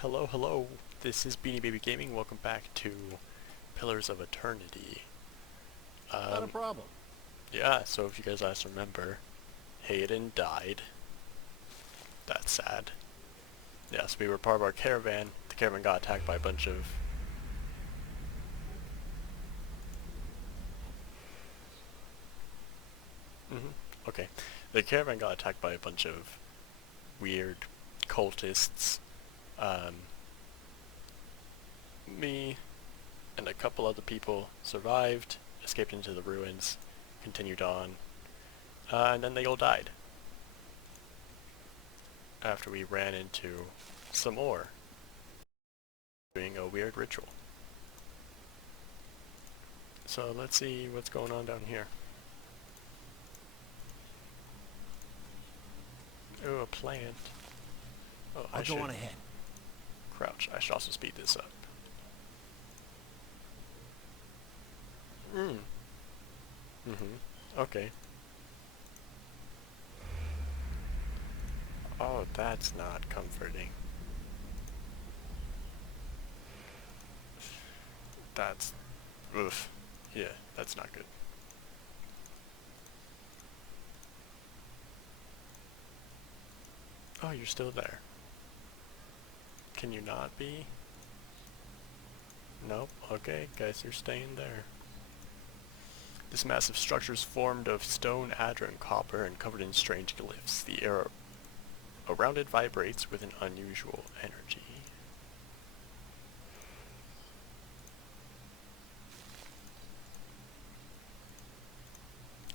Hello, hello. This is Beanie Baby Gaming. Welcome back to Pillars of Eternity. Not a Um, problem. yeah, so if you guys last remember, Hayden died. That's sad. Yes, we were part of our caravan. The caravan got attacked by a bunch of... Okay. The caravan got attacked by a bunch of weird cultists. Um, me and a couple other people survived, escaped into the ruins, continued on, and then they all died after we ran into some more doing a weird ritual. So let's see what's going on down here. Oh, a plant. Oh, I I'll go should on ahead. crouch. I should also speed this up. Mm. Okay. Oh, that's not comforting. That's... oof. Yeah, that's not good. Oh, you're still there. Can you not be? Nope. Okay, guess you're staying there. This massive structure is formed of stone, adder, and copper and covered in strange glyphs. The air around it vibrates with an unusual energy.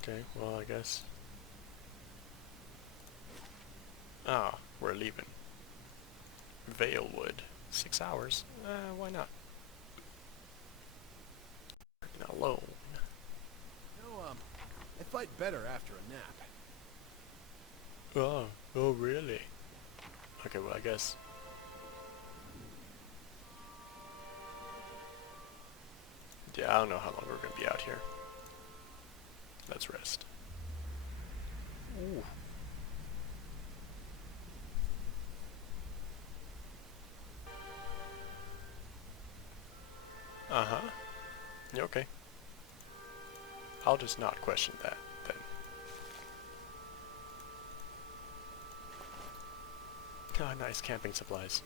Okay, well, I guess... ah, we're leaving. Valewood. 6 hours? Why not? Working alone. I fight better after a nap. Oh, really? Okay, well, I guess... yeah, I don't know how long we're gonna be out here. Let's rest. Ooh. Uh-huh. Yeah, okay. I'll just not question that, then. Ah, nice camping supplies.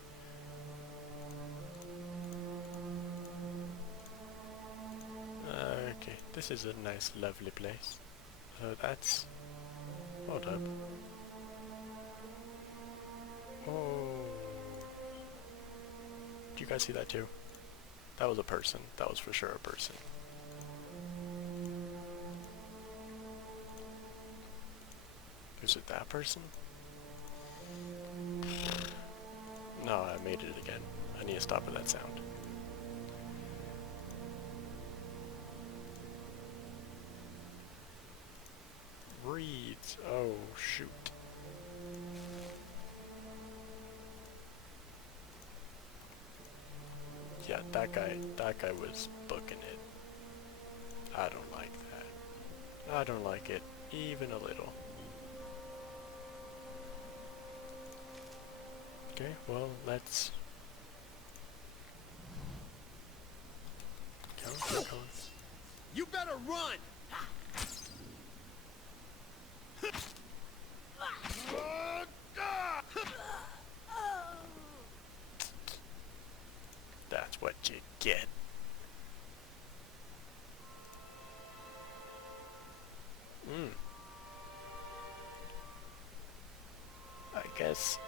Okay, this is a nice, lovely place. That's... hold up. Oh. Do you guys see that too? That was a person. That was for sure a person. Is it that person? No, I made it again. I need to stop with that sound. Reeds. Oh, shoot. Yeah, that guy was booking it. I don't like that. I don't like it, even a little. Okay, well, let's... Keep going. You better run! That's what you get. I guess...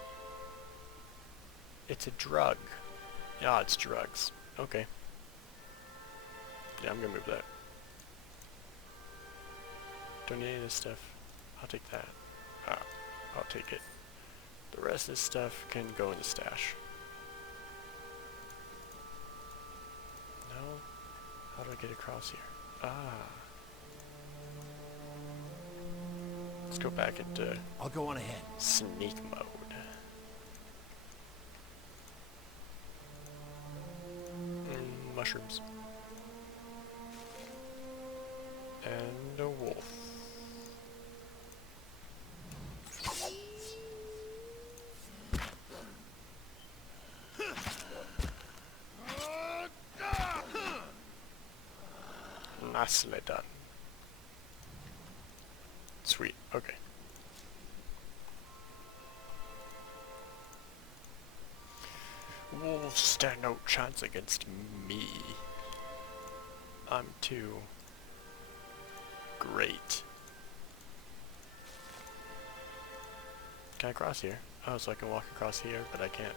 it's a drug. Yeah, it's drugs. Okay. Yeah, I'm gonna move that. Don't need any of this stuff. I'll take that. I'll take it. The rest of this stuff can go in the stash. No? How do I get across here? Ah. Let's go back into I'll go on ahead. sneak mode. Mushrooms. And a wolf. Nicely done. Sweet, okay. Wolves stand no chance against me. I'm too great. Can I cross here? Oh, so I can walk across here, but I can't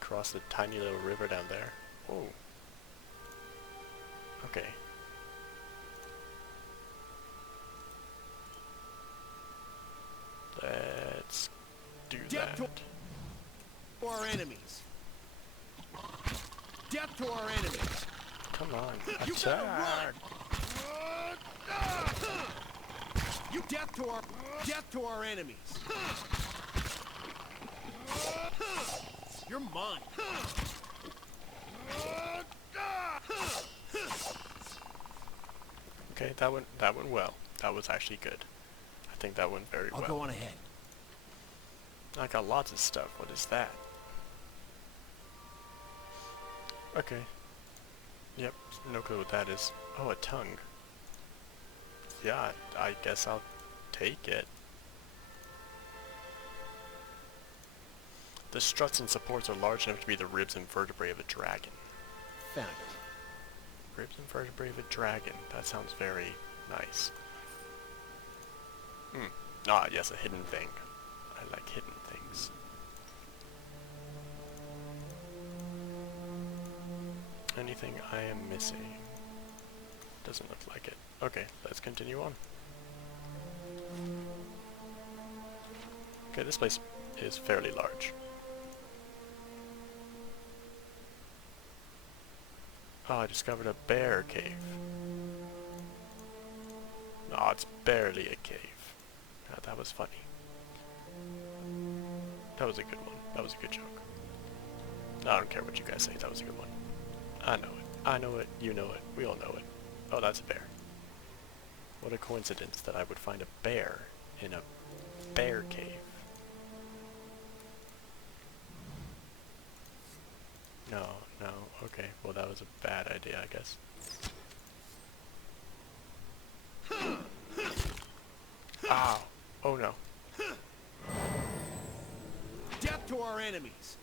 cross the tiny little river down there. Oh. Okay. Let's do Death that. to our enemies. Death to our enemies. Come on, You better attack! run. You death to our enemies. You're mine. Okay, that went well. That was actually good. I think that went very well. I'll go on ahead. I got lots of stuff. What is that? Okay. Yep, no clue what that is. Oh, a tongue. Yeah, I guess I'll take it. The struts and supports are large enough to be the ribs and vertebrae of a dragon. Found it. Ribs and vertebrae of a dragon. That sounds very nice. Ah, yes, a hidden thing. I like hidden things. Anything I am missing? Doesn't look like it. Okay, let's continue on. Okay, this place is fairly large. Oh, I discovered a bear cave. No, it's barely a cave. Oh, that was funny. That was a good one. That was a good joke. I don't care what you guys say, that was a good one. I know it. I know it, you know it, we all know it. Oh, that's a bear. What a coincidence that I would find a bear in a bear cave. No, no, okay. Well, that was a bad idea, I guess. Ow! Oh no. Death to our enemies.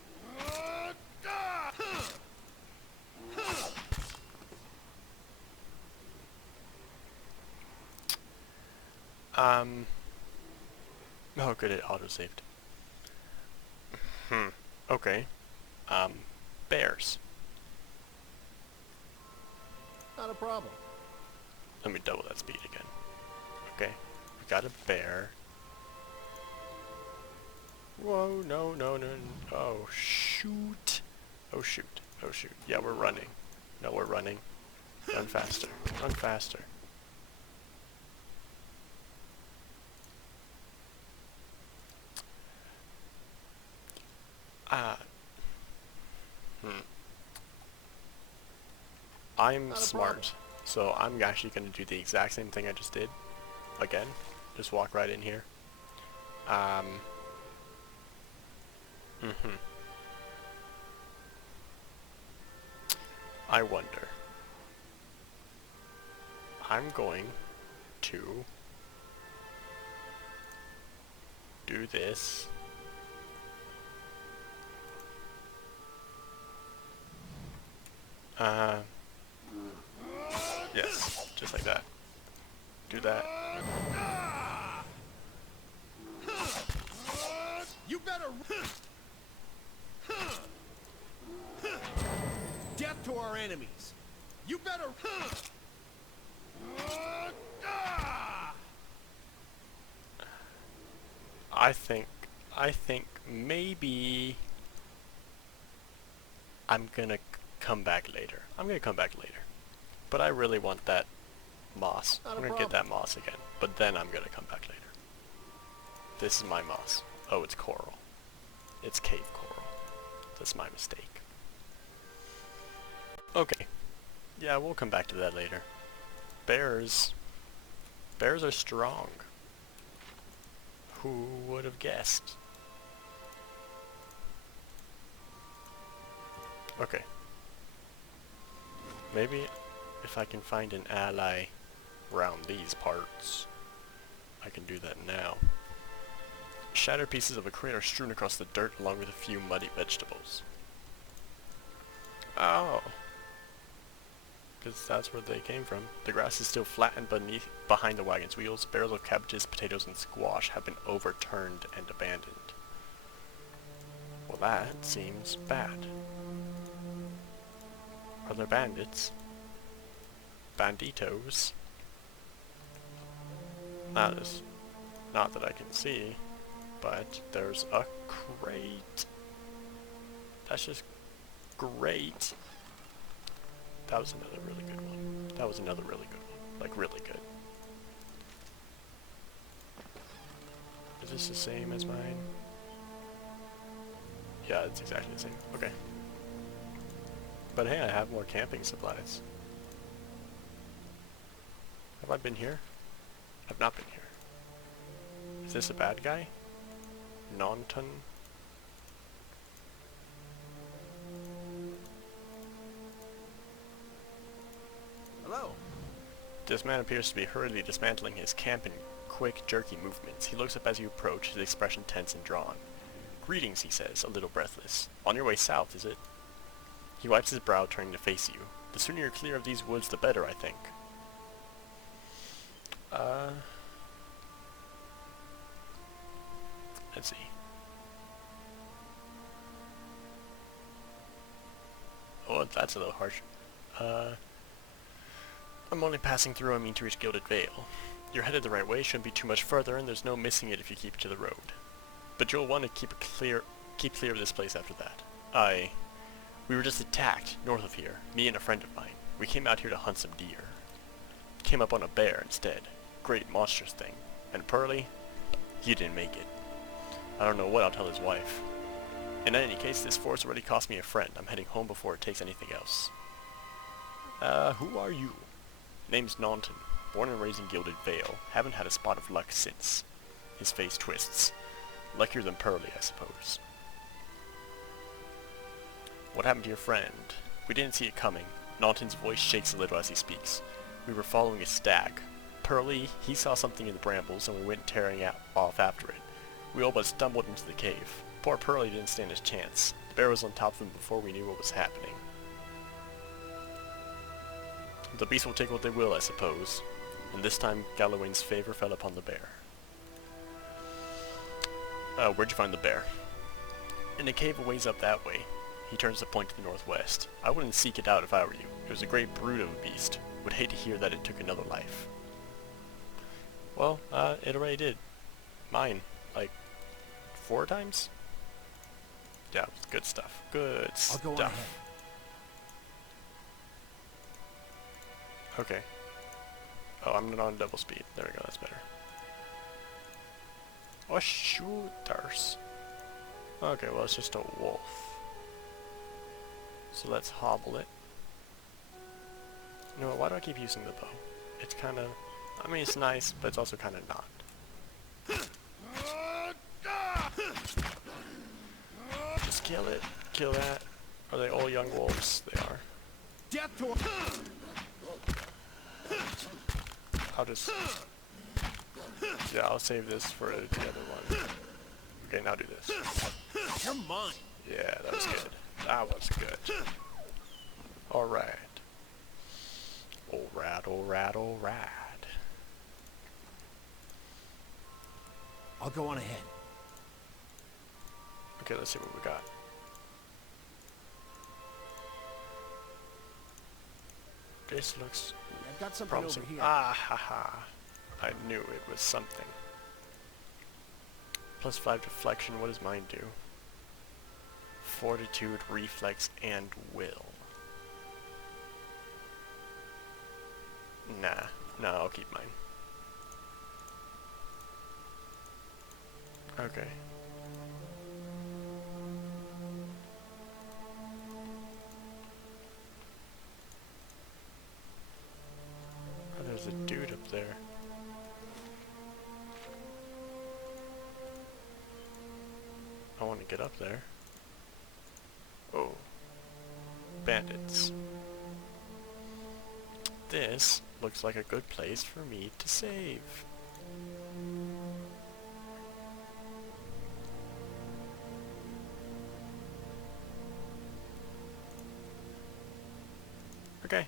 Oh good, it auto-saved. Okay. Bears. Not a problem. Let me double that speed again. Okay. We got a bear. Whoa, no, no, no, no. Oh, shoot. Oh, shoot. Oh, shoot. Yeah, we're running. No, we're running. Run faster. Run faster. I'm Not a smart, problem. so I'm actually going to do the exact same thing I just did. Again. Just walk right in here. I wonder. I'm going to do this. Yes, just like that. Do that. You better. Death to our enemies. You better. I think maybe I'm gonna come back later. I'm gonna come back later. But I really want that moss. Not a I'm gonna get problem. that moss again. But then I'm gonna come back later. This is my moss. Oh, it's coral. It's cave coral. That's my mistake. Okay. Yeah, we'll come back to that later. Bears are strong. Who would have guessed? Okay. Maybe if I can find an ally around these parts, I can do that now. Shattered pieces of a crate are strewn across the dirt along with a few muddy vegetables. Oh. Because that's where they came from. The grass is still flattened behind the wagon's wheels. Barrels of cabbages, potatoes, and squash have been overturned and abandoned. Well, that seems bad. Are there bandits? Banditos? That is not that I can see, but there's a crate. That's just great. That was another really good one. That was another really good one. Like, really good. Is this the same as mine? Yeah, it's exactly the same. Okay. But hey, I have more camping supplies. Have I been here? I've not been here. Is this a bad guy? Naunton? Hello. This man appears to be hurriedly dismantling his camp in quick, jerky movements. He looks up as you approach, his expression tense and drawn. Greetings, he says, a little breathless. On your way south, is it? He wipes his brow, turning to face you. The sooner you're clear of these woods, the better, I think. Let's see. Oh, that's a little harsh. I'm only passing through. I mean to reach Gilded Vale. You're headed the right way, shouldn't be too much further, and there's no missing it if you keep to the road. But you'll want to keep clear of this place after that. We were just attacked, north of here, me and a friend of mine. We came out here to hunt some deer. Came up on a bear instead. Great monstrous thing. And Pearly? He didn't make it. I don't know what I'll tell his wife. In any case, this forest already cost me a friend. I'm heading home before it takes anything else. Who are you? Name's Naunton. Born and raised in Gilded Vale. Haven't had a spot of luck since. His face twists. Luckier than Pearly, I suppose. What happened to your friend? We didn't see it coming. Naunton's voice shakes a little as he speaks. We were following a stag. Pearly, he saw something in the brambles and we went tearing off after it. We all but stumbled into the cave. Poor Pearly didn't stand a chance. The bear was on top of him before we knew what was happening. The beasts will take what they will, I suppose. And this time, Galawain's favor fell upon the bear. Where'd you find the bear? In a cave a ways up that way. He turns to point to the northwest. I wouldn't seek it out if I were you. It was a great brute of a beast. Would hate to hear that it took another life. Well, it already did. Mine. Like, 4 times? Yeah, good stuff. Good stuff. I'll go on ahead. Okay. Oh, I'm not on double speed. There we go, that's better. Oh, shooters. Okay, well, it's just a wolf. So let's hobble it. You know what, why do I keep using the bow? It's kind of... I mean, it's nice, but it's also kind of not. Just kill it. Kill that. Are they all young wolves? They are. Death to I'll just... Yeah, I'll save this for the other one. Okay, now do this. You're mine. Yeah, that was good. That was good. Alright. Alright, alright, alright. I'll go on ahead. Okay, let's see what we got. This looks I've got something promising. over here. Ah, haha. I knew it was something. +5 deflection, what does mine do? Fortitude, reflex, and will. Nah, I'll keep mine. Okay. Oh, there's a dude up there. I want to get up there. Oh. Bandits. this looks like a good place for me to save. Okay.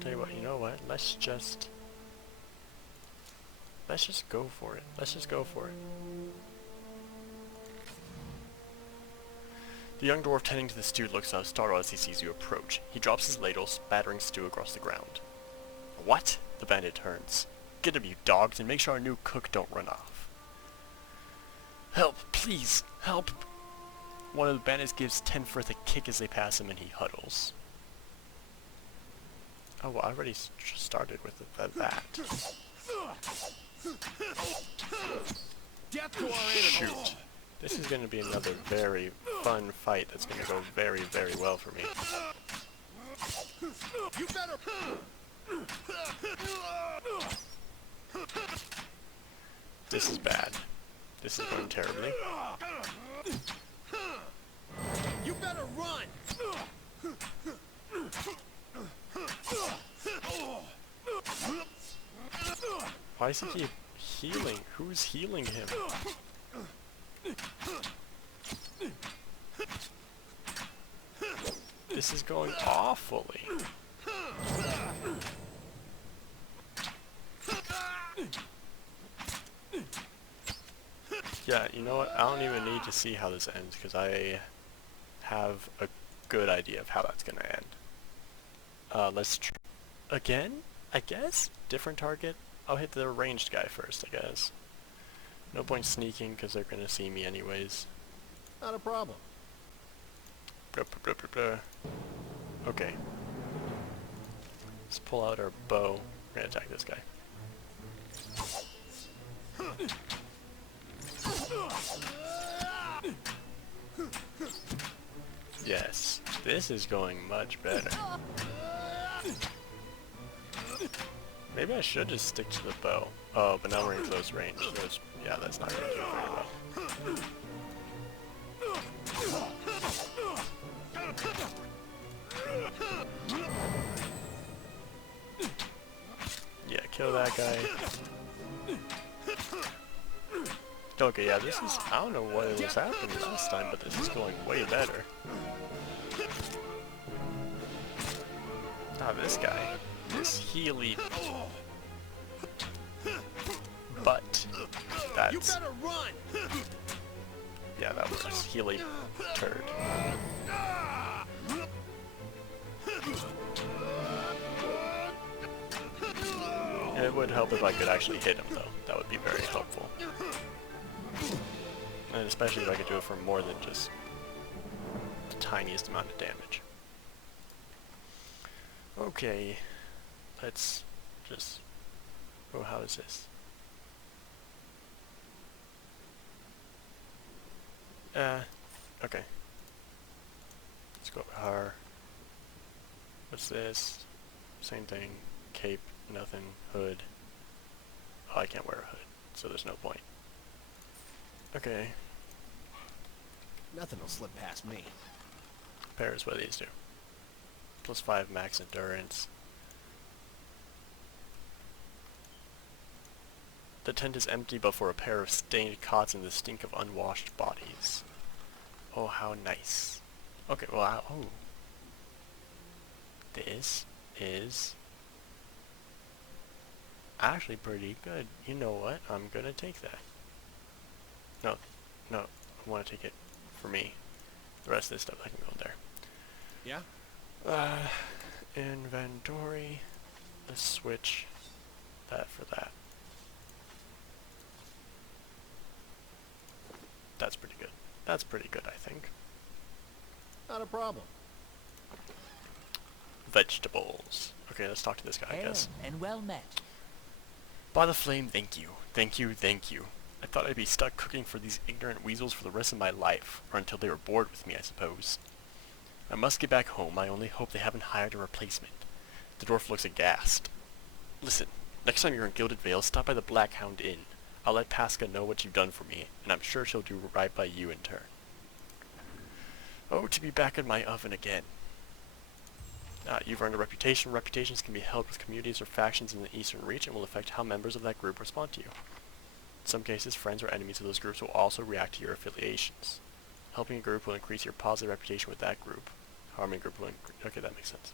Tell you what, you know what? Let's just go for it. Let's just go for it. The young dwarf tending to the stew looks up, startled as he sees you approach. He drops his ladle, spattering stew across the ground. What? The bandit turns. Get him, you dogs, and make sure our new cook don't run off. Help, please, help! One of the bandits gives Tenforth a kick as they pass him and he huddles. Oh, well, I already started with that. Death to our animals. Shoot. This is going to be another very fun fight that's going to go very, very well for me. You better. This is bad. This is going terribly. You better run. Why is he healing? Who's healing him? This is going awfully. Yeah, you know what? I don't even need to see how this ends because I have a good idea of how that's gonna end. Let's again, I guess? Different target? I'll hit the ranged guy first, I guess. No point sneaking because they're gonna see me anyways. Not a problem. Blah, blah, blah, blah, blah. Okay. Let's pull out our bow. We're gonna attack this guy. Yes, this is going much better. Maybe I should just stick to the bow. Oh, but now we're in close range. So it's, yeah, that's not going to do very well. Yeah, kill that guy. Okay, yeah, this is... I don't know what was happening last time, but this is going way better. Ah, this guy. This Healy... But... That's... You better run. Yeah, that was Healy turd. It would help if I could actually hit him, though. That would be very helpful. And especially if I could do it for more than just the tiniest amount of damage. Okay, let's just... Oh, how is this? Okay. Let's go over her. What's this? Same thing. Cape, nothing. Hood. Oh, I can't wear a hood, so there's no point. Okay. Nothing will slip past me. Pairs what these do. +5 max endurance. The tent is empty but for a pair of stained cots and the stink of unwashed bodies. Oh, how nice. Okay, well, oh. This is actually pretty good. You know what? I'm gonna take that. No, I want to take it for me. The rest of this stuff I can go in there. Yeah? Inventory. Let's switch that for that. That's pretty good. That's pretty good, I think. Not a problem. Vegetables. Okay, let's talk to this guy, I guess. And well met. By the flame, thank you. Thank you, thank you. I thought I'd be stuck cooking for these ignorant weasels for the rest of my life, or until they were bored with me, I suppose. I must get back home. I only hope they haven't hired a replacement. The dwarf looks aghast. Listen, next time you're in Gilded Vale, stop by the Black Hound Inn. I'll let Pasca know what you've done for me, and I'm sure she'll do right by you in turn. Oh, to be back in my oven again. You've earned a reputation. Reputations can be held with communities or factions in the Eastern Reach and will affect how members of that group respond to you. In some cases, friends or enemies of those groups will also react to your affiliations. Helping a group will increase your positive reputation with that group. Harming a group will okay, that makes sense.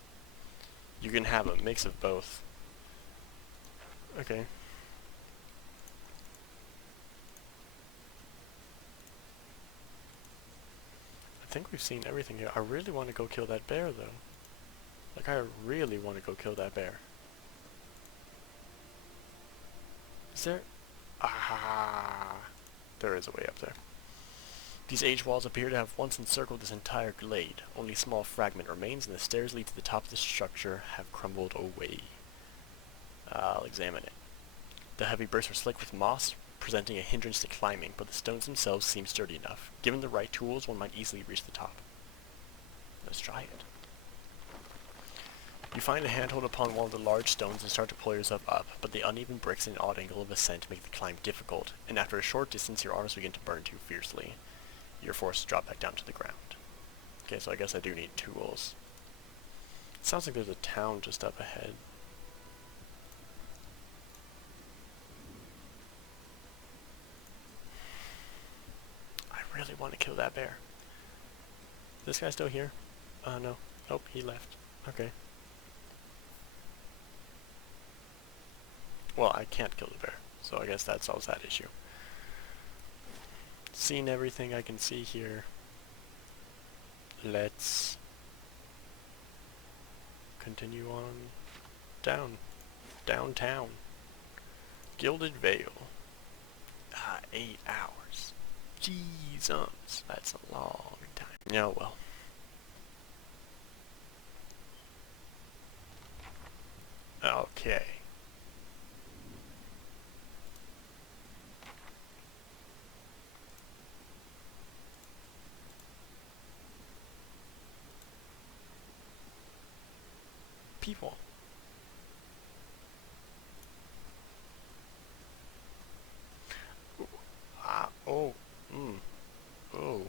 You can have a mix of both. Okay. I think we've seen everything here. I really want to go kill that bear, though. Like, I really want to go kill that bear. Is there... Ah... There is a way up there. These age walls appear to have once encircled this entire glade. Only a small fragment remains, and the stairs lead to the top of the structure have crumbled away. I'll examine it. The heavy bricks are slick with moss, presenting a hindrance to climbing, but the stones themselves seem sturdy enough. Given the right tools, one might easily reach the top. Let's try it. You find a handhold upon one of the large stones and start to pull yourself up, but the uneven bricks and odd angle of ascent make the climb difficult, and after a short distance your arms begin to burn too fiercely. You're forced to drop back down to the ground. Okay, so I guess I do need tools. It sounds like there's a town just up ahead. I really want to kill that bear. Is this guy still here? No. Nope, he left. Okay. Well, I can't kill the bear, so I guess that solves that issue. Seen everything I can see here. Let's continue on downtown. Gilded Vale. 8 hours. Jesus, that's a long time. Yeah, well. Okay. People. Oh. Oh.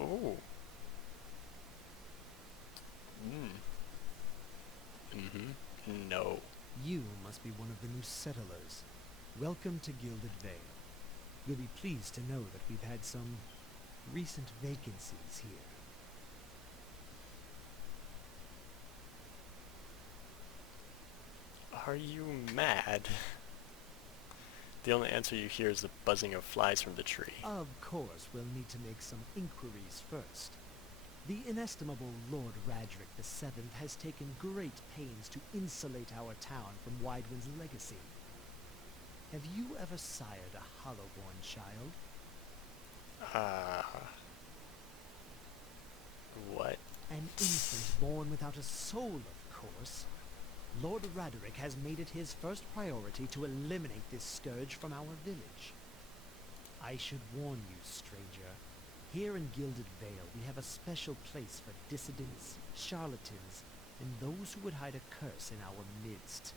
Oh. No. You must be one of the new settlers. Welcome to Gilded Vale. You'll be pleased to know that we've had some recent vacancies here. Are you mad? The only answer you hear is the buzzing of flies from the tree. Of course, we'll need to make some inquiries first. The inestimable Lord Radric VII has taken great pains to insulate our town from Widewind's legacy. Have you ever sired a Hollowborn child? What? An infant born without a soul, of course. Lord Raderick has made it his first priority to eliminate this scourge from our village. I should warn you, stranger. Here in Gilded Vale, we have a special place for dissidents, charlatans, and those who would hide a curse in our midst.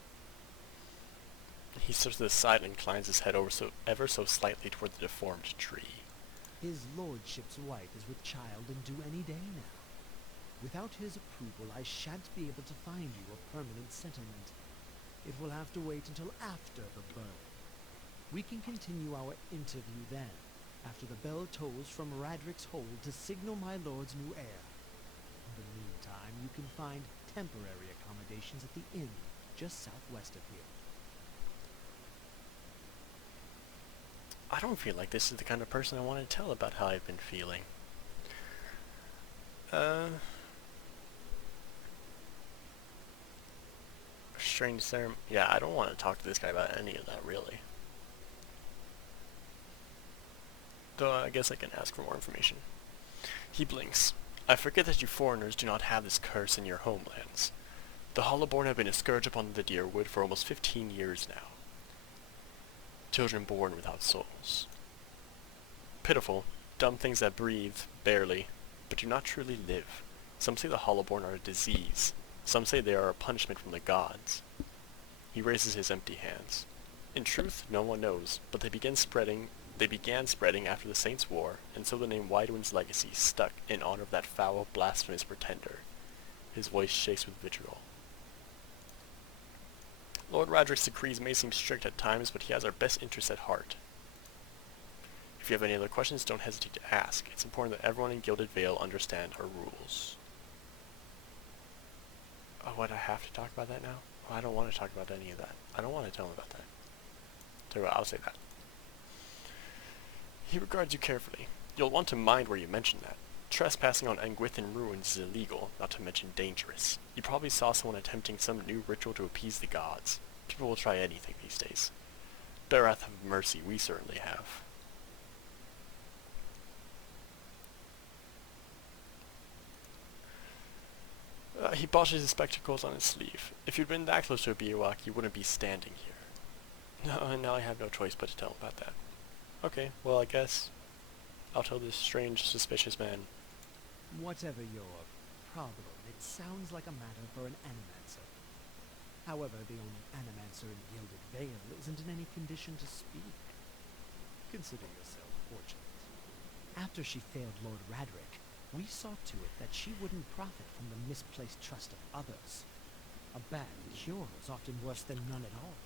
He steps to the side and inclines his head ever so slightly toward the deformed tree. His lordship's wife is with child and due any day now. Without his approval, I shan't be able to find you a permanent settlement. It will have to wait until after the birth. We can continue our interview then, after the bell tolls from Radric's hold to signal my lord's new heir. In the meantime, you can find temporary accommodations at the inn, just southwest of here. I don't feel like this is the kind of person I want to tell about how I've been feeling. Strange ceremony. Yeah, I don't want to talk to this guy about any of that, really. Though I guess I can ask for more information. He blinks. I forget that you foreigners do not have this curse in your homelands. The Hollowborn have been a scourge upon the Dyrwood for almost 15 years now. Children born without souls. Pitiful, dumb things that breathe, barely, but do not truly live. Some say the Hollowborn are a disease. Some say they are a punishment from the gods. He raises his empty hands. In truth, no one knows, but they began spreading after the Saints' War, and so the name Widewind's legacy stuck in honor of that foul, blasphemous pretender. His voice shakes with vitriol. Lord Radric's decrees may seem strict at times, but he has our best interests at heart. If you have any other questions, don't hesitate to ask. It's important that everyone in Gilded Vale understand our rules. Oh, what, I have to talk about that now? Oh, I don't want to talk about any of that. I don't want to tell him about that. Tell you what, I'll say that. He regards you carefully. You'll want to mind where you mention that. Trespassing on Anguithan ruins is illegal, not to mention dangerous. You probably saw someone attempting some new ritual to appease the gods. People will try anything these days. Barath have mercy, we certainly have. He botches his spectacles on his sleeve. If you'd been that close to a Biawak, you wouldn't be standing here. No, and now I have no choice but to tell him about that. Okay, well I guess I'll tell this strange, suspicious man. Whatever your problem, it sounds like a matter for an animancer. However, the only animancer in Gilded Vale isn't in any condition to speak. Consider yourself fortunate. After she failed Lord Radric, we saw to it that she wouldn't profit from the misplaced trust of others. A bad cure is often worse than none at all.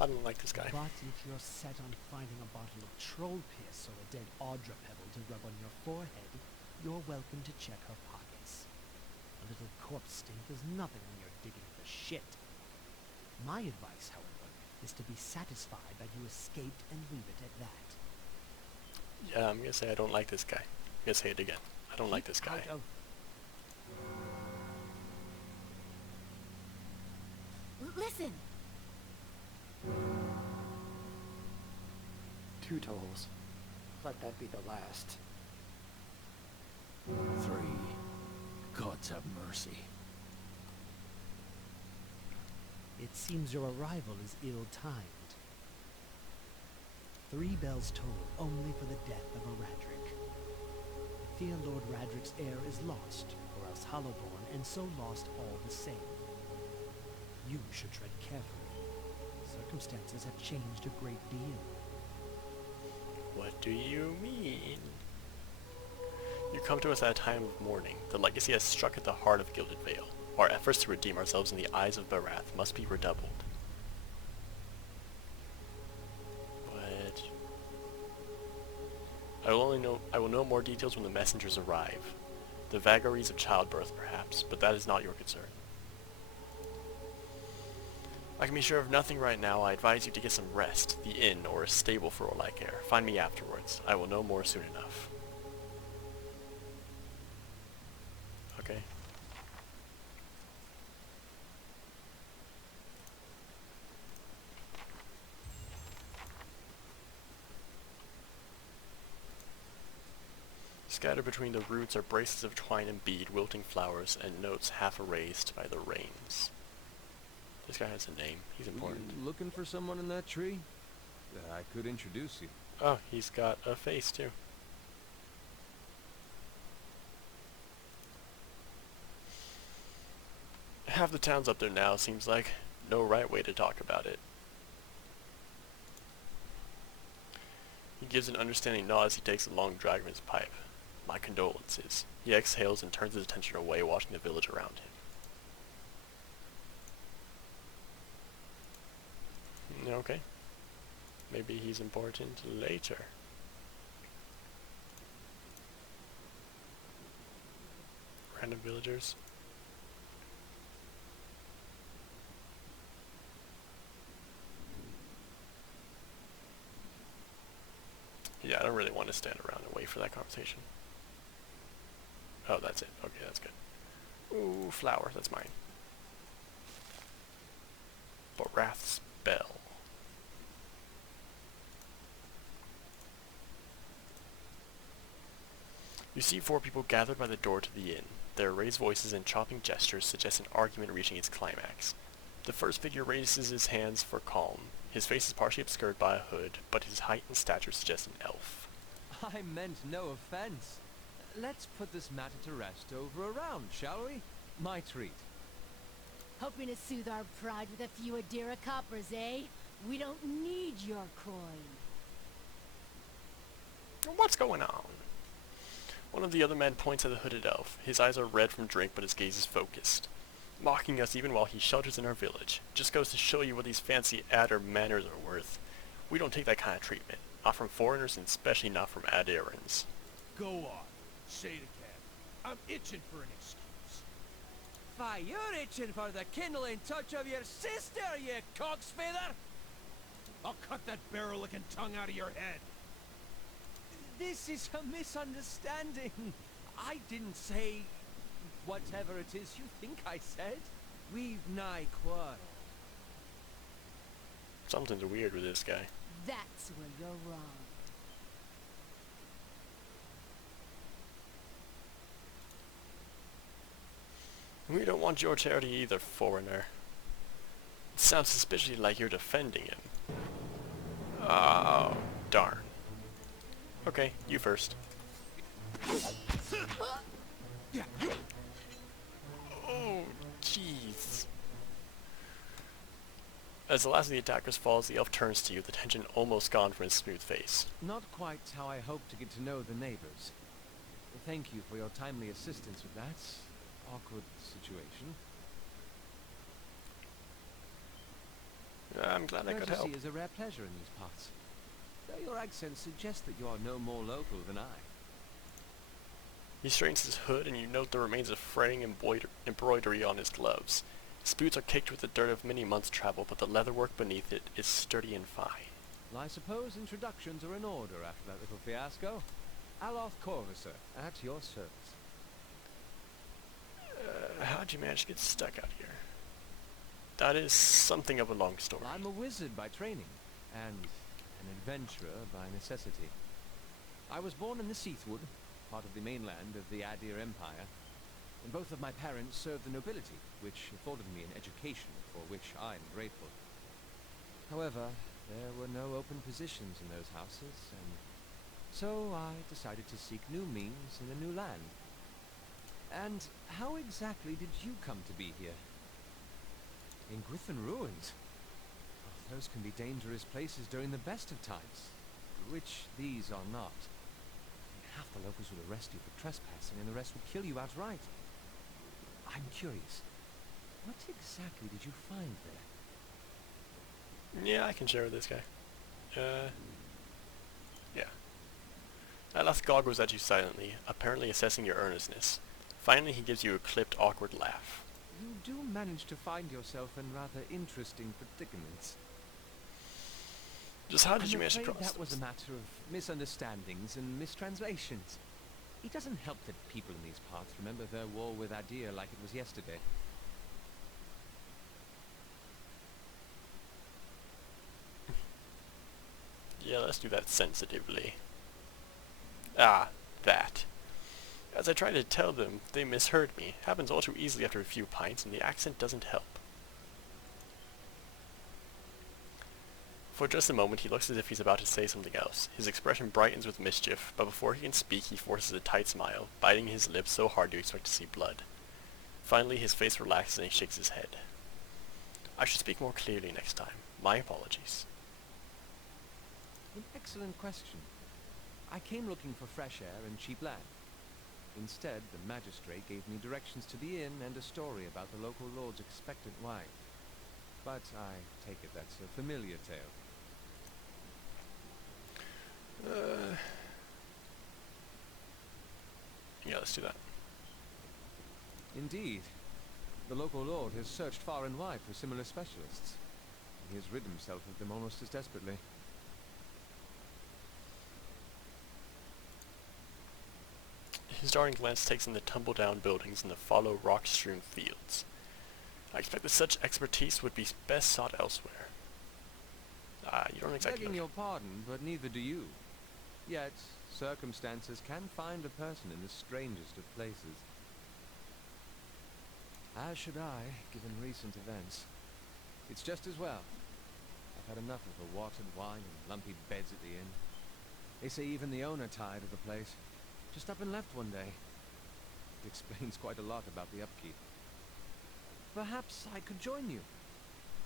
I don't like this guy. But if you're set on finding a bottle of troll piss or a dead Audra pebble to rub on your forehead, you're welcome to check her pockets. A little corpse stink is nothing when you're digging for shit. My advice, however, is to be satisfied that you escaped and leave it at that. Yeah, I'm gonna say I don't like this guy. I'm gonna say it again. I don't like this guy. Listen! 2 tolls. Let that be the last. 3. Gods have mercy. It seems your arrival is ill-timed. 3 bells toll only for the death of a Radric. I fear Lord Radric's heir is lost, or else Hollowborn, and so lost all the same. You should tread carefully. Circumstances have changed a great deal. What do you mean? You come to us at a time of mourning. The legacy has struck at the heart of Gilded Vale. Our efforts to redeem ourselves in the eyes of Barath must be redoubled. But I will know more details when the messengers arrive. The vagaries of childbirth, perhaps, but that is not your concern. I can be sure of nothing right now. I advise you to get some rest, the inn, or a stable for Olaikair. Find me afterwards. I will know more soon enough. Okay. Scattered between the roots are braces of twine and bead, wilting flowers, and notes half erased by the rains. This guy has a name. He's important. You looking for someone in that tree? I could introduce you. Oh, he's got a face too. Half the town's up there now, seems like. No right way to talk about it. He gives an understanding nod as he takes a long drag from his pipe. My condolences. He exhales and turns his attention away, watching the village around him. Okay. Maybe he's important later. Random villagers. Yeah, I don't really want to stand around and wait for that conversation. Oh, that's it. Okay, that's good. Ooh, flower. That's mine. Barath's Bell. You see 4 people gathered by the door to the inn. Their raised voices and chopping gestures suggest an argument reaching its climax. The first figure raises his hands for calm. His face is partially obscured by a hood, but his height and stature suggest an elf. I meant no offense. Let's put this matter to rest over a round, shall we? My treat. Hoping to soothe our pride with a few Adira coppers, eh? We don't need your coin. What's going on? One of the other men points at the hooded elf. His eyes are red from drink, but his gaze is focused. Mocking us even while he shelters in our village. Just goes to show you what these fancy adder manners are worth. We don't take that kind of treatment. Not from foreigners, and especially not from Adderans. Go on. Say it again. I'm itching for an excuse. Why, you're itching for the kindling touch of your sister, you cocksfeather! I'll cut that barrel-licking tongue out of your head. This is a misunderstanding. I didn't say whatever it is you think I said. We've nigh quarrel. Something's weird with this guy. That's where you're wrong. We don't want your charity either, foreigner. It sounds suspiciously like you're defending him. Oh, darn. Okay, you first. Yeah, you... Oh, jeez. As the last of the attackers falls, the elf turns to you, the tension almost gone from his smooth face. Not quite how I hoped to get to know the neighbors. Thank you for your timely assistance with that awkward situation. I'm glad I could help. Courtesy is a rare pleasure in these parts. Though your accent suggests that you are no more local than I. He straightens his hood, and you note the remains of fraying embroidery on his gloves. His boots are caked with the dirt of many months' travel, but the leatherwork beneath it is sturdy and fine. Well, I suppose introductions are in order after that little fiasco. Aloth Corvusser, at your service. How'd you manage to get stuck out here? That is something of a long story. Well, I'm a wizard by training, and an adventurer by necessity. I was born in the Seathwood, part of the mainland of the Adir Empire, and both of my parents served the nobility, which afforded me an education for which I am grateful. However, there were no open positions in those houses, and so I decided to seek new means in a new land. And how exactly did you come to be here? In Griffin Ruins? Oh, those can be dangerous places during the best of times, which these are not. Half the locals would arrest you for trespassing, and the rest would kill you outright. I'm curious, what exactly did you find there? Yeah, I can share with this guy. Yeah. Aloth goggles at you silently, apparently assessing your earnestness. Finally, he gives you a clipped, awkward laugh. You do manage to find yourself in rather interesting predicaments. Just how did you manage to I'm cross afraid that was a those? matter of misunderstandings and mistranslations. It doesn't help that people in these parts remember their war with Adir like it was yesterday. Yeah, let's do that sensitively. Ah, that. As I tried to tell them, they misheard me. Happens all too easily after a few pints, and the accent doesn't help. For just a moment, he looks as if he's about to say something else. His expression brightens with mischief, but before he can speak, he forces a tight smile, biting his lips so hard you expect to see blood. Finally, his face relaxes and he shakes his head. I should speak more clearly next time. My apologies. An excellent question. I came looking for fresh air and cheap land. Instead, the magistrate gave me directions to the inn and a story about the local lord's expectant wife. But I take it that's a familiar tale. Yeah, let's do that. Indeed. The local lord has searched far and wide for similar specialists. He has rid himself of them almost as desperately. His darting glance takes in the tumble-down buildings and the fallow, rock-strewn fields. I expect that such expertise would be best sought elsewhere. You don't exactly Begging know. your pardon, but neither do you. Yet, circumstances can find a person in the strangest of places. As should I, given recent events. It's just as well. I've had enough of the watered wine and lumpy beds at the inn. They say even the owner tired of the place. Just up and left one day. It explains quite a lot about the upkeep. Perhaps I could join you.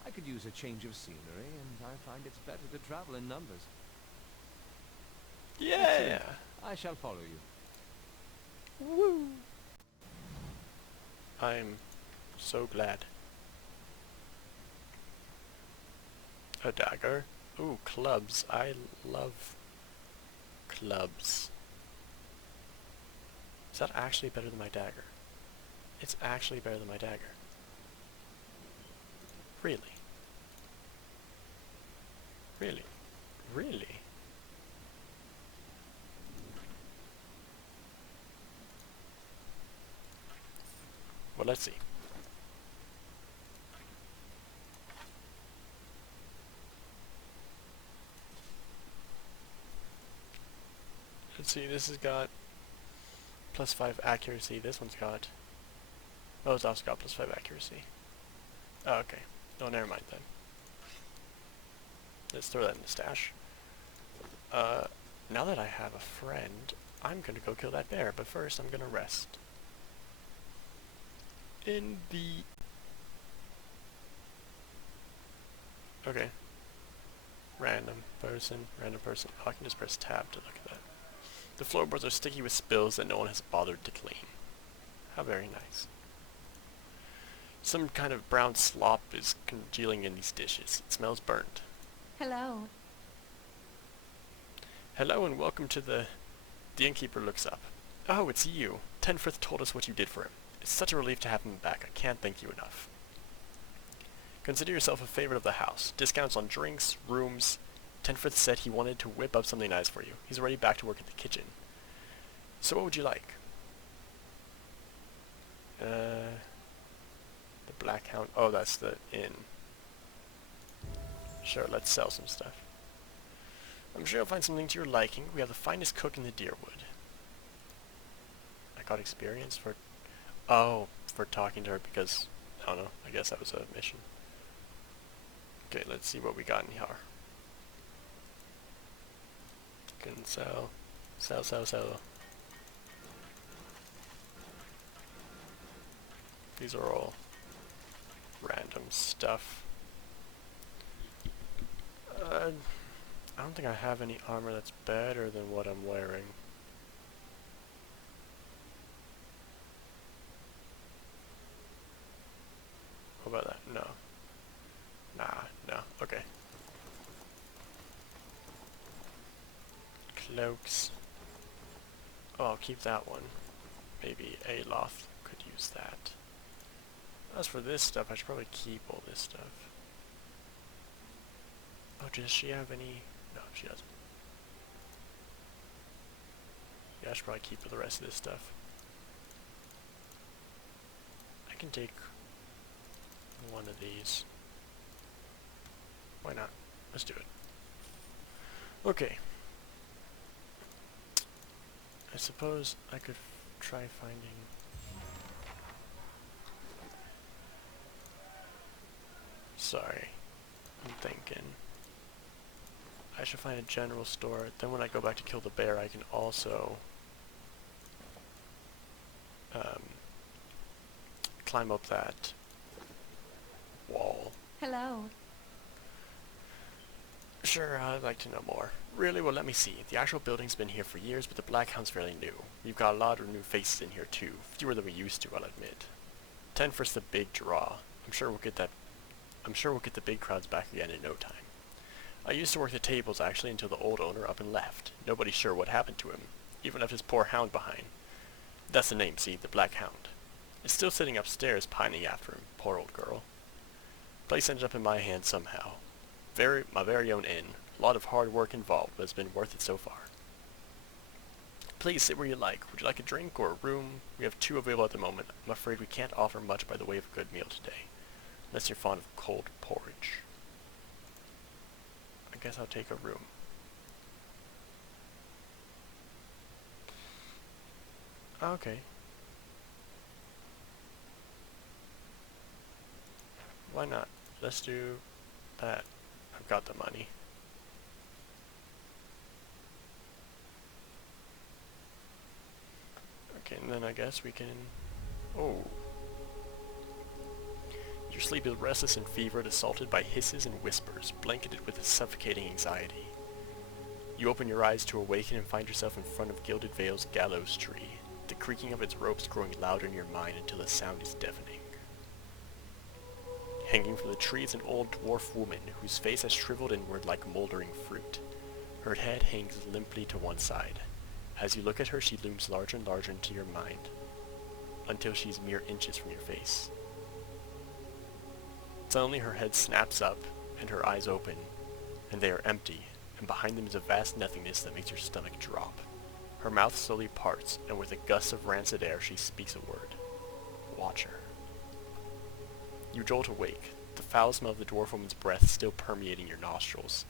I could use a change of scenery, and I find it's better to travel in numbers. Yeah! I shall follow you. Woo! I'm so glad. A dagger? Ooh, clubs. I love clubs. Is that actually better than my dagger? It's actually better than my dagger. Really? Really? Really? Well, let's see. Let's see, this has got +5 accuracy. This one's got... Oh, it's also got +5 accuracy. Oh, okay. Oh, never mind then. Let's throw that in the stash. Now that I have a friend, I'm gonna go kill that bear, but first I'm gonna rest. In the... Okay. Random person. Oh, I can just press tab to look at that. The floorboards are sticky with spills that no one has bothered to clean. How very nice. Some kind of brown slop is congealing in these dishes. It smells burnt. Hello. Hello and welcome to the innkeeper looks up. Oh, it's you. Tenfrith told us what you did for him. It's such a relief to have him back. I can't thank you enough. Consider yourself a favorite of the house. Discounts on drinks, rooms. Tenfrith said he wanted to whip up something nice for you. He's already back to work in the kitchen. So what would you like? The Black Hound. Oh, that's the inn. Sure, let's sell some stuff. I'm sure you'll find something to your liking. We have the finest cook in the Deerwood. I got experience for... Oh, for talking to her because... I don't know. I guess that was a mission. Okay, let's see what we got in here. Can sell. Sell. These are all random stuff. I don't think I have any armor that's better than what I'm wearing. What about that? No. No. Okay. Cloaks. Oh, I'll keep that one. Maybe Aloth could use that. As for this stuff, I should probably keep all this stuff. Oh, does she have any? No, she doesn't. Yeah, I should probably keep the rest of this stuff. I can take one of these. Why not? Let's do it. Okay. I suppose I could try finding... Sorry. I'm thinking. I should find a general store. Then when I go back to kill the bear, I can also... climb up that wall. Hello. Sure, I'd like to know more. Really? Well, let me see. The actual building's been here for years, but the Black Hound's fairly new. We've got a lot of new faces in here too. Fewer than we used to, I'll admit. Tenfrith's the big draw. I'm sure we'll get the big crowds back again in no time. I used to work the tables actually until the old owner up and left. Nobody's sure what happened to him. Even left his poor hound behind. That's the name, see, the Black Hound. It's still sitting upstairs pining after him, poor old girl. Place ended up in my hands somehow. My very own inn. A lot of hard work involved, but it's been worth it so far. Please sit where you like. Would you like a drink or a room? We have 2 available at the moment. I'm afraid we can't offer much by the way of a good meal today. Unless you're fond of cold porridge. I guess I'll take a room. Okay. Why not? Let's do that. I've got the money. Okay, and then I guess we can... Oh. Your sleep is restless and fevered, assaulted by hisses and whispers, blanketed with a suffocating anxiety. You open your eyes to awaken and find yourself in front of Gilded Vale's gallows tree. The creaking of its ropes growing louder in your mind until the sound is deafening. Hanging from the tree is an old dwarf woman whose face has shriveled inward like moldering fruit. Her head hangs limply to one side. As you look at her, she looms larger and larger into your mind, until she's mere inches from your face. Suddenly her head snaps up, and her eyes open, and they are empty, and behind them is a vast nothingness that makes your stomach drop. Her mouth slowly parts, and with a gust of rancid air she speaks a word. Watch her. You jolt awake, the foul smell of the dwarf woman's breath still permeating your nostrils.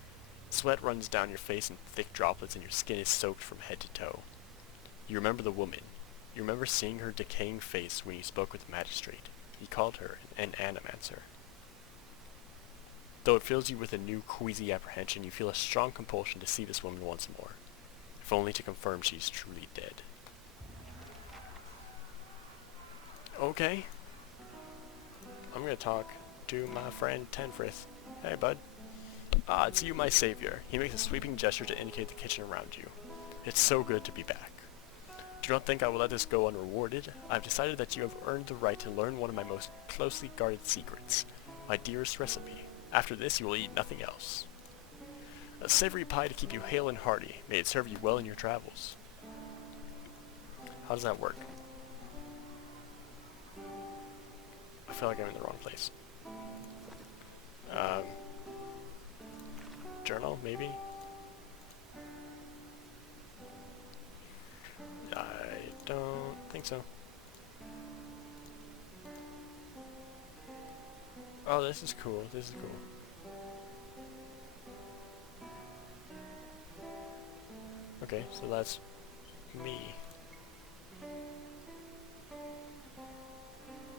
Sweat runs down your face in thick droplets and your skin is soaked from head to toe. You remember the woman. You remember seeing her decaying face when you spoke with the magistrate. He called her an animancer. Though it fills you with a new queasy apprehension, you feel a strong compulsion to see this woman once more, if only to confirm she's truly dead. Okay. I'm gonna talk to my friend Tenfrith. Hey, bud. Ah, it's you, my savior. He makes a sweeping gesture to indicate the kitchen around you. It's so good to be back. Do not think I will let this go unrewarded. I've decided that you have earned the right to learn one of my most closely guarded secrets, my dearest recipe. After this, you will eat nothing else. A savory pie to keep you hale and hearty. May it serve you well in your travels. How does that work? I feel like I'm in the wrong place. Journal, maybe? I don't think so. Oh, this is cool. This is cool. Okay, so that's me.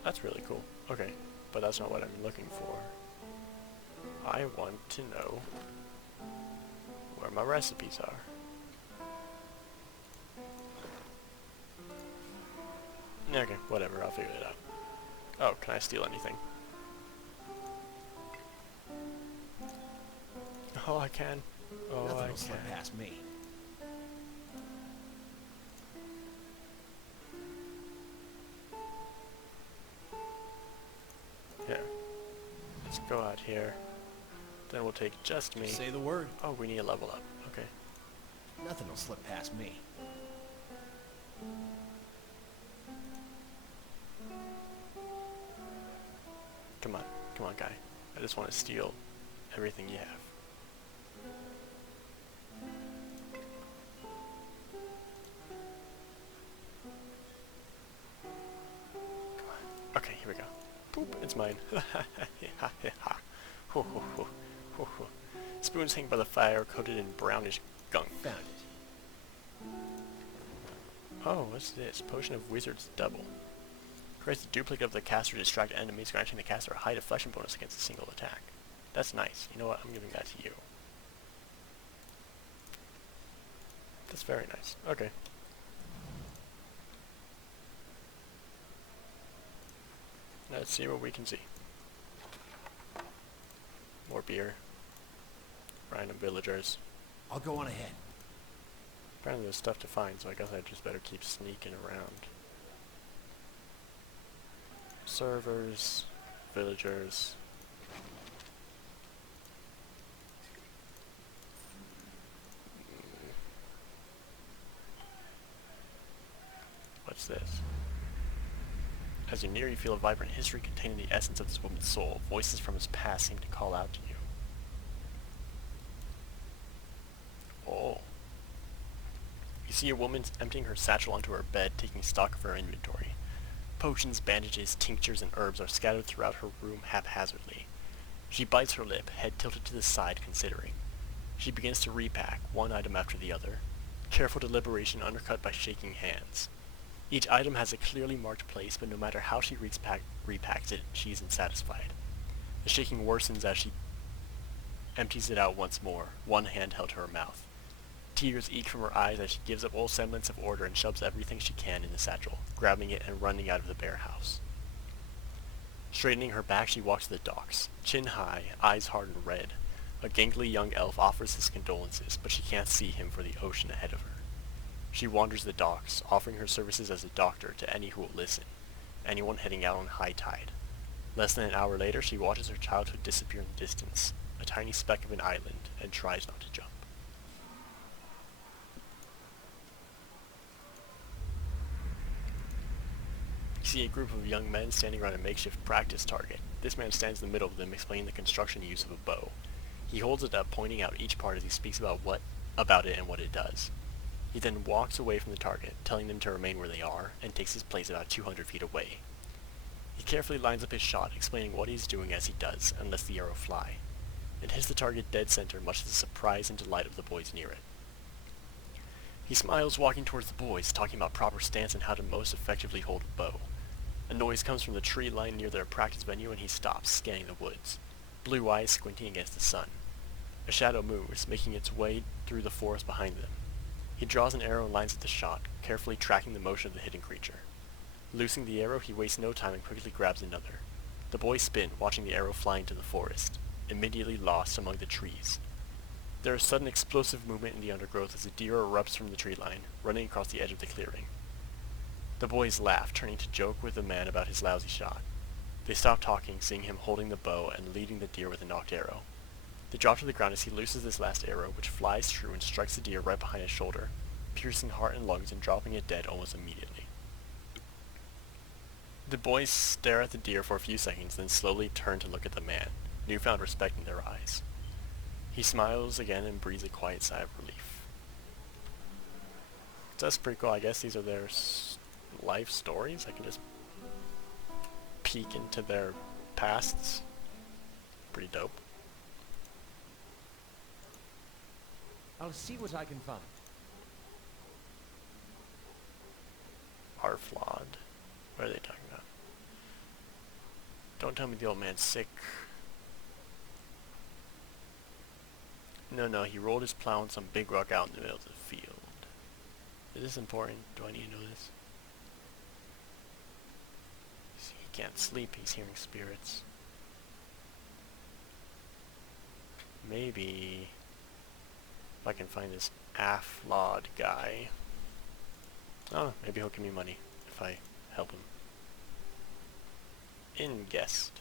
That's really cool. Okay, but that's not what I'm looking for. I want to know where my recipes are. Okay, whatever, I'll figure it out. Oh, can I steal anything? Oh, I can. Oh, Nothing I will slip can. past me. Here. Let's go out here. Then we'll take just me. Say the word. Oh, we need a level up. Okay. Nothing will slip past me. Come on. Come on, guy. I just want to steal everything you have. Come on. Okay, here we go. Boop, it's mine. Spoons hang by the fire, coated in brownish gunk. Found it. Oh, what's this? Potion of Wizard's Double. Creates a duplicate of the caster to distract enemies, granting the caster a high deflection bonus against a single attack. That's nice. You know what? I'm giving that to you. That's very nice. Okay. Let's see what we can see. More beer. Random villagers. I'll go on ahead. Apparently there's stuff to find, so I guess I just better keep sneaking around. Servers, villagers. What's this? As you near, you feel a vibrant history containing the essence of this woman's soul. Voices from its past seem to call out to you. Oh. You see a woman emptying her satchel onto her bed, taking stock of her inventory. Potions, bandages, tinctures, and herbs are scattered throughout her room haphazardly. She bites her lip, head tilted to the side, considering. She begins to repack, one item after the other. Careful deliberation undercut by shaking hands. Each item has a clearly marked place, but no matter how she repacks it, she isn't satisfied. The shaking worsens as she empties it out once more, one hand held to her mouth. Tears eke from her eyes as she gives up all semblance of order and shoves everything she can in the satchel, grabbing it and running out of the bare house. Straightening her back, she walks to the docks, chin high, eyes hard and red. A gangly young elf offers his condolences, but she can't see him for the ocean ahead of her. She wanders the docks, offering her services as a doctor to any who will listen, anyone heading out on high tide. Less than an hour later, she watches her childhood disappear in the distance, a tiny speck of an island, and tries not to jump. You see a group of young men standing around a makeshift practice target. This man stands in the middle of them, explaining the construction use of a bow. He holds it up, pointing out each part as he speaks about it and what it does. He then walks away from the target, telling them to remain where they are, and takes his place about 200 feet away. He carefully lines up his shot, explaining what he's doing as he does, and lets the arrow fly. It hits the target dead center, much to the surprise and delight of the boys near it. He smiles, walking towards the boys, talking about proper stance and how to most effectively hold a bow. A noise comes from the tree line near their practice venue, and he stops, scanning the woods, blue eyes squinting against the sun. A shadow moves, making its way through the forest behind them. He draws an arrow and lines up the shot, carefully tracking the motion of the hidden creature. Loosing the arrow, he wastes no time and quickly grabs another. The boys spin, watching the arrow fly into the forest, immediately lost among the trees. There is sudden explosive movement in the undergrowth as a deer erupts from the tree line, running across the edge of the clearing. The boys laugh, turning to joke with the man about his lousy shot. They stop talking, seeing him holding the bow and leading the deer with a knocked arrow. They drop to the ground as he looses this last arrow, which flies true and strikes the deer right behind his shoulder, piercing heart and lungs and dropping it dead almost immediately. The boys stare at the deer for a few seconds, then slowly turn to look at the man, newfound respect in their eyes. He smiles again and breathes a quiet sigh of relief. So that's pretty cool. I guess these are their life stories. I can just peek into their pasts. Pretty dope. I'll see what I can find. Are flawed. What are they talking about? Don't tell me the old man's sick. No, he rolled his plow on some big rock out in the middle of the field. Is this important? Do I need to know this? See, he can't sleep, he's hearing spirits. Maybe if I can find this Aflod guy. Oh, maybe he'll give me money if I help him. In guest.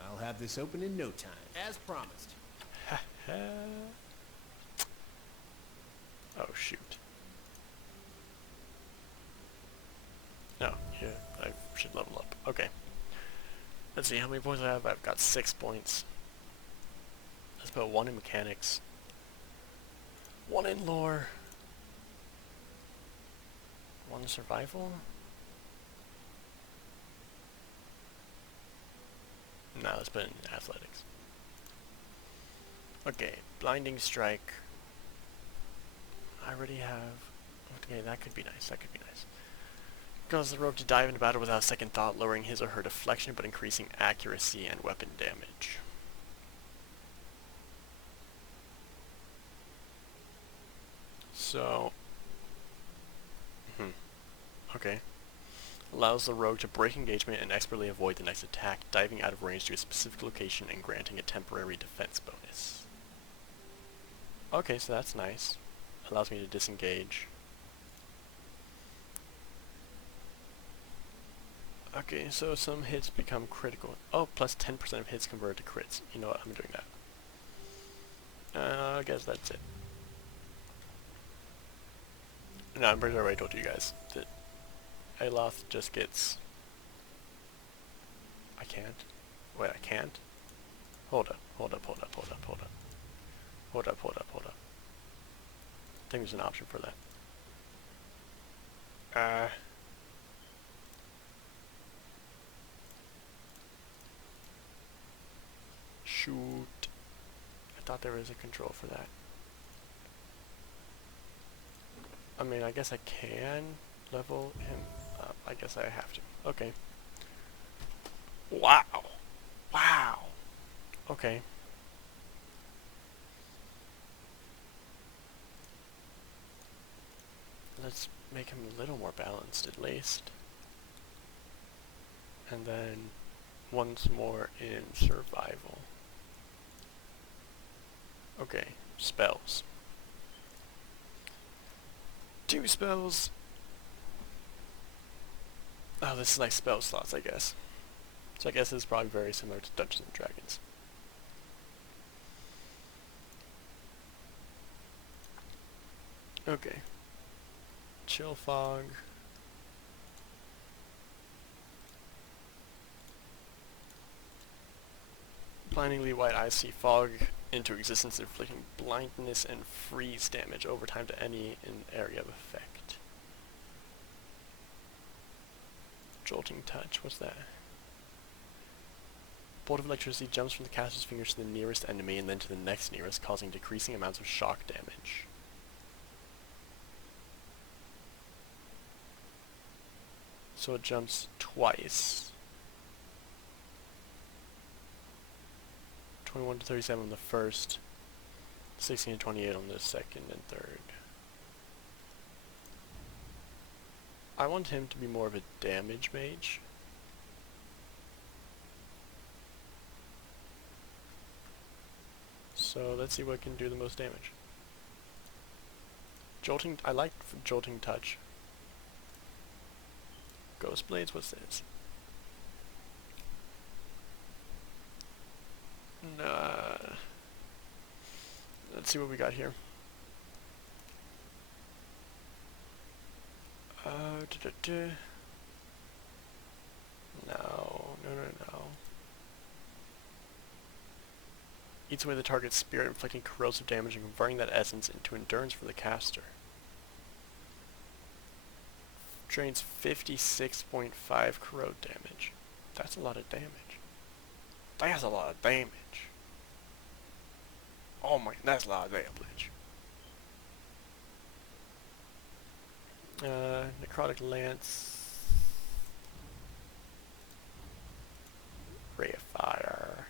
I'll have this open in no time, as promised. Oh shoot. No, yeah, I should level up. Okay. Let's see how many points I have. I've got 6 points. Let's put 1 in mechanics, 1 in lore, 1 in survival. Now let's put in athletics. Okay, blinding strike. I already have. Okay, that could be nice. That could be nice. Causes the rogue to dive into battle without second thought, lowering his or her deflection but increasing accuracy and weapon damage. So, okay. Allows the rogue to break engagement and expertly avoid the next attack, diving out of range to a specific location and granting a temporary defense bonus. Okay, so that's nice. Allows me to disengage. Okay, so some hits become critical. Oh, plus 10% of hits convert to crits. You know what, I'm doing that. I guess that's it. No, I'm pretty sure I already told you guys that Aloth just gets... I can't? Wait, I can't? Hold up. I think there's an option for that. Shoot. I thought there was a control for that. I mean, I guess I can level him up. I guess I have to. Okay. Wow. Wow. Okay. Let's make him a little more balanced at least. And then once more in survival. Okay, spells. 2 spells. Oh, this is like spell slots, I guess. So I guess it's probably very similar to Dungeons and Dragons. Okay. Chill fog. Blindingly white eyes see fog into existence, inflicting blindness and freeze damage over time to any in area of effect. Jolting touch, what's that? Bolt of electricity jumps from the caster's fingers to the nearest enemy and then to the next nearest, causing decreasing amounts of shock damage. So it jumps twice. 21 to 37 on the first, 16 to 28 on the second and third. I want him to be more of a damage mage. So let's see what can do the most damage. Jolting, I like Jolting Touch. Ghost Blades, what's this? Let's see what we got here. No. Eats away the target's spirit, inflicting corrosive damage and converting that essence into endurance for the caster. Drains 56.5 corrode damage. That's a lot of damage. That's a lot of damage. Oh my, that's a lot of damage. Necrotic Lance. Ray of Fire.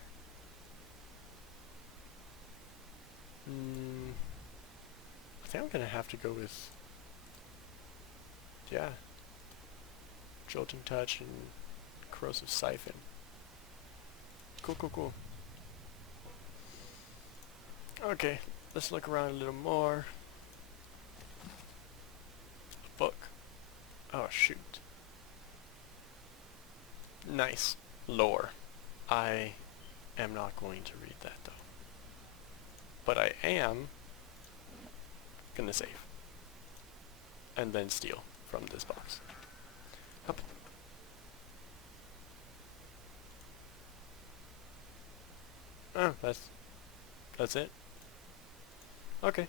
I think I'm gonna have to go with, yeah, Jolting Touch and Corrosive Siphon. Cool. Okay, let's look around a little more. Book. Oh shoot. Nice. Lore. I am not going to read that though. But I am gonna save. And then steal from this box. Up. Oh, that's it? Okay.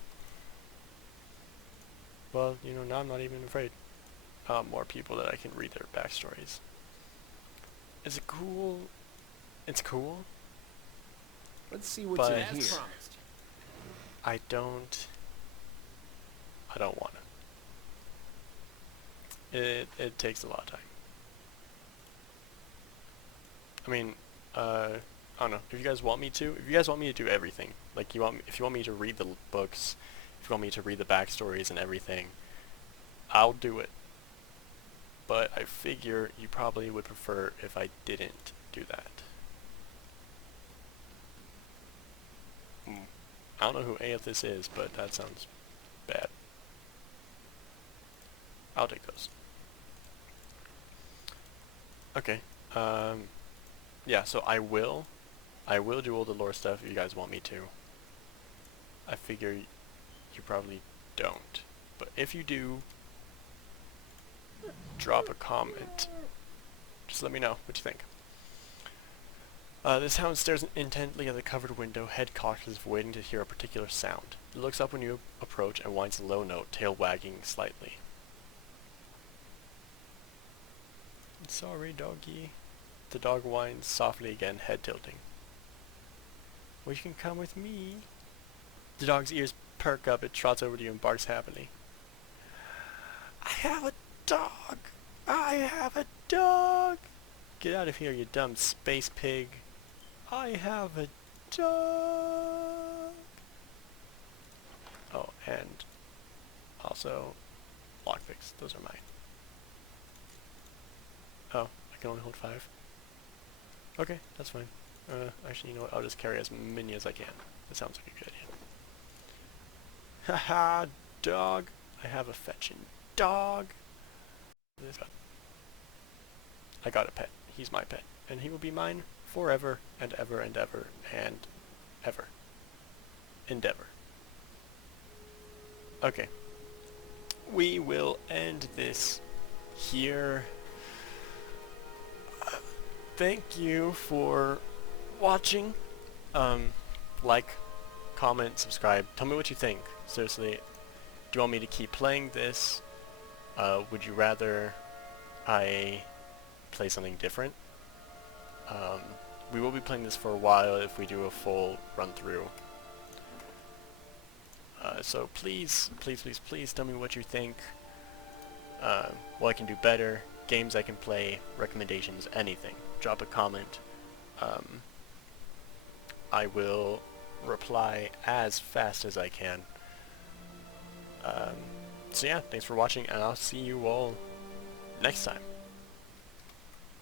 Well, you know, now I'm not even afraid. More people that I can read their backstories. Is it cool? It's cool. Let's see what But you as hear. Promised. I don't want it. It takes a lot of time. I mean, I don't know. If you guys want me to do everything, like if you want me to read the books, if you want me to read the backstories and everything, I'll do it. But I figure you probably would prefer if I didn't do that. I don't know who Aethys is, but that sounds bad. I'll take those. Okay. Yeah, so I will do all the lore stuff if you guys want me to. I figure you probably don't. But if you do, drop a comment. Just let me know what you think. This hound stares intently at the covered window, head cocked as if waiting to hear a particular sound. It looks up when you approach and whines a low note, tail wagging slightly. Sorry, doggy. The dog whines softly again, head tilting. Well, you can come with me. The dog's ears perk up, it trots over to you and barks happily. I have a dog! I have a dog! Get out of here, you dumb space pig. I have a dog! Oh, and also lockpicks. Those are mine. Oh, I can only hold 5. Okay, that's fine. Actually, you know what? I'll just carry as many as I can. That sounds like a good idea. Haha, dog. I have a fetching dog. I got a pet. He's my pet. And he will be mine forever and ever and ever and ever. Endeavor. Okay. We will end this here. Thank you for watching. Like, comment, subscribe. Tell me what you think. Seriously, do you want me to keep playing this? Would you rather I play something different? We will be playing this for a while if we do a full run through. So please, please, please, please tell me what you think. What I can do better, games I can play, recommendations, anything. Drop a comment. I will reply as fast as I can. So yeah, thanks for watching, and I'll see you all next time.